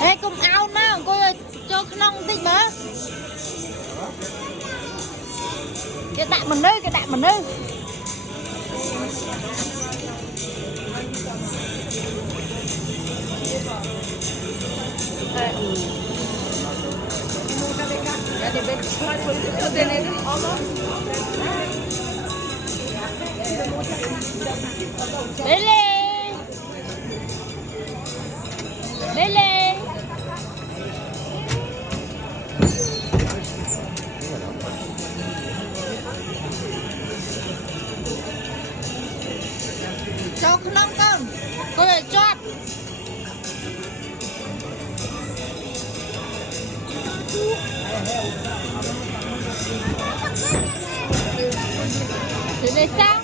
Ê cùng ao nào cô ơi cho nông tích mà cái đạn mình ơi cái đạn mình ơi Bele Bele cho nông con cô ơi chót thế này sao